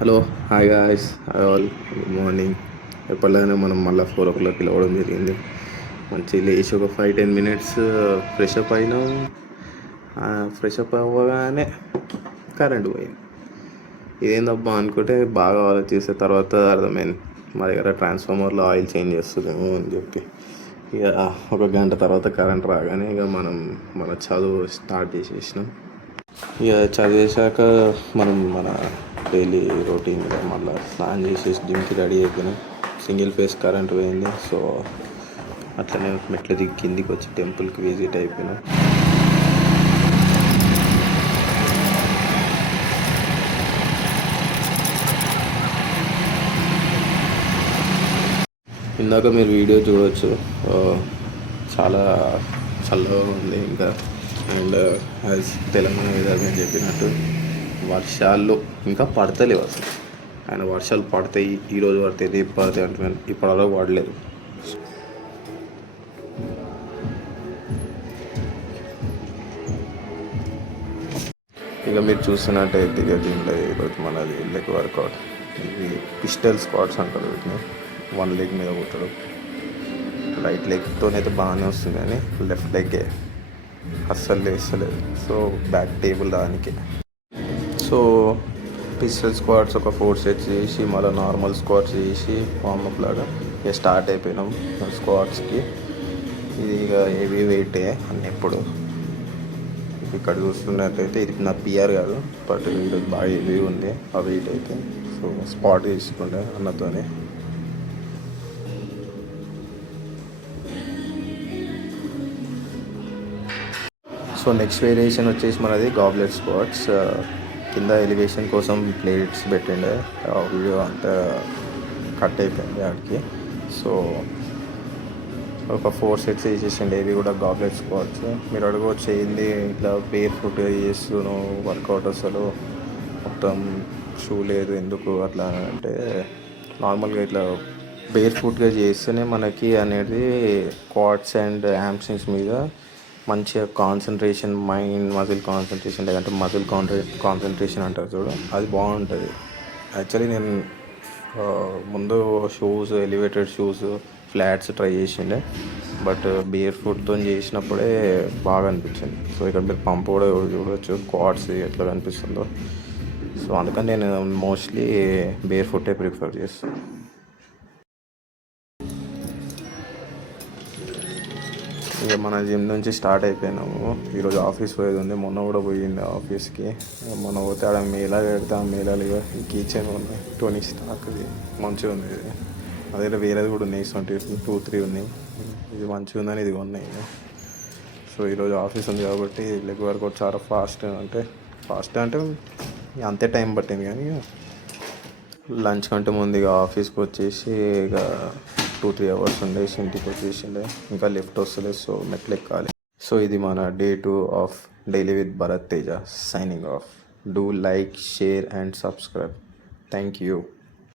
Hello, hi guys, hi all, good morning. ఎప్పటిలాగానే మనం మళ్ళీ 4 o'clock లేవడం జరిగింది. మంచి లేచి ఒక 5-10 minutes ఫ్రెష్ అప్ అయినాం. ఫ్రెష్ అప్ అవ్వగానే కరెంట్ పోయింది. ఇదేందబ్బా అనుకుంటే బాగా ఆలోచిస్తే తర్వాత అర్థమైంది, మా దగ్గర ట్రాన్స్ఫార్మర్లో ఆయిల్ చేంజ్ చేస్తుందేమో అని చెప్పి. ఇక ఒక గంట తర్వాత కరెంట్ రాగానే ఇక మన చదువు స్టార్ట్ చేసేసినాం. ఇక చదివేశాక మన డైలీ రొటీన్గా మళ్ళీ స్నానం చేసేసి జిమ్కి రెడీ అయిపోయినాం. సింగిల్ ఫేస్ కరెంట్ పోయింది. సో అట్లనే మెట్లు దిగి కిందికి వచ్చి టెంపుల్కి విజిట్ అయిపోయినాం. ఇందాక మీరు వీడియో చూడవచ్చు, చాలా చల్లగా ఉంది. ఇంకా అండ్ యాజ్ తెలంగాణ విధానం చెప్పినట్టు వర్షాలు ఇంకా పడతలేవు అసలు. ఆయన వర్షాలు పడతాయి, ఈరోజు పడతాయి, రేపు పడతాయి అంటున్నాను. ఇప్పటివరకు పడలేదు. ఇక మీరు చూస్తున్నట్టయితే ఇక దీంట్లో ఈరోజు మనది లెగ్ వర్కౌట్. ఇవి పిస్టల్ స్క్వాట్స్ అంటారు వీటిని. 1 leg మీద కొట్టడం. రైట్ లెగ్తోనైతే బాగానే వస్తుంది కానీ లెఫ్ట్ లెగ్గే అస్సలు వేస్తలేదు. సో బ్యాక్ టేబుల్ దానికి. సో పిస్టల్ స్క్వాట్స్ ఒక 4 sets చేసి మళ్ళీ నార్మల్ స్క్వాట్స్ చేసి వార్మప్ లాగా ఇక స్టార్ట్ అయిపోయినాం స్క్వాట్స్కి. ఇది ఇక హెవీ వెయిటే అన్నప్పుడు. ఇక్కడ చూస్తున్నట్టయితే ఇది నా పిఆర్ కాదు, బట్ ఈరోజు బాగా హెవీ ఉంది ఆ వెయిట్ అయితే. సో స్పాట్ తీసుకుంటే అన్నతోనే. సో నెక్స్ట్ వేరియేషన్ వచ్చేసి మనది గాబ్లెట్ స్క్వాట్స్. కింద ఎలివేషన్ కోసం ప్లేట్స్ పెట్టిండే, వీడియో అంతా కట్ అయిపోయింది ఆడికి. సో ఒక 4 sets వేసేసిండే. ఇవి కూడా గాబ్లెట్ స్క్వాట్స్. మీరు అడగవచ్చు ఏంది ఇట్లా బేర్ ఫుట్గా చేస్తున్నావు వర్కౌట్, అసలు మొత్తం షూ లేదు ఎందుకు అట్లా అంటే, నార్మల్గా ఇట్లా బేర్ ఫుట్గా చేస్తేనే మనకి అనేది క్వాడ్స్ అండ్ హ్యామ్స్ట్రింగ్స్ మీద మంచిగా కాన్సన్ట్రేషన్, మైండ్ మజిల్ కాన్సన్ట్రేషన్, లేదంటే మజిల్ కాన్సన్ట్రేషన్ అంటారు చూడు, అది బాగుంటుంది. యాక్చువల్లీ నేను ముందు shoes, elevated shoes, flats try చేసిండే, బట్ బేర్ ఫుట్తో చేసినప్పుడే బాగా అనిపించింది. సో ఇక్కడ మీరు పంప్ కూడా చూడవచ్చు క్వాడ్స్ ఎట్లా కనిపిస్తుందో. సో అందుకని నేను మోస్ట్లీ బేర్ ఫుట్టే ప్రిఫర్ చేస్తాను. ఇక మన జిమ్ నుంచి స్టార్ట్ అయిపోయినాము. ఈరోజు ఆఫీస్ పోయేది ఉంది. మొన్న కూడా పోయింది ఆఫీస్కి. మొన్న పోతే ఆడ మేళా పెడతా, మేళాలు ఇక ఈ కిచెన్ ఉన్నాయి, టోనీ స్టాక్ది మంచిగా ఉంది. ఇది అదే వేరేది కూడా ఉన్నాయి, 2-3 ఉన్నాయి. ఇది మంచిగా ఉందని ఇది ఉన్నాయి. సో ఈరోజు ఆఫీస్ ఉంది కాబట్టి లెగ్ వర్కౌట్ చాలా ఫాస్ట్ అంటే అంతే టైం పట్టింది. కానీ లంచ్ కంటే ముందు ఇక ఆఫీస్కి వచ్చేసి ఇక 2-3 hours ఉండేసి ఇంటికి వచ్చేసిండే. ఇంకా లిఫ్ట్ వస్తలేదు, సో మెట్లు ఎక్కాలి. సో ఇది మన Day 2 of daily with Bharat Teja signing off. Do like, share and subscribe. Thank you.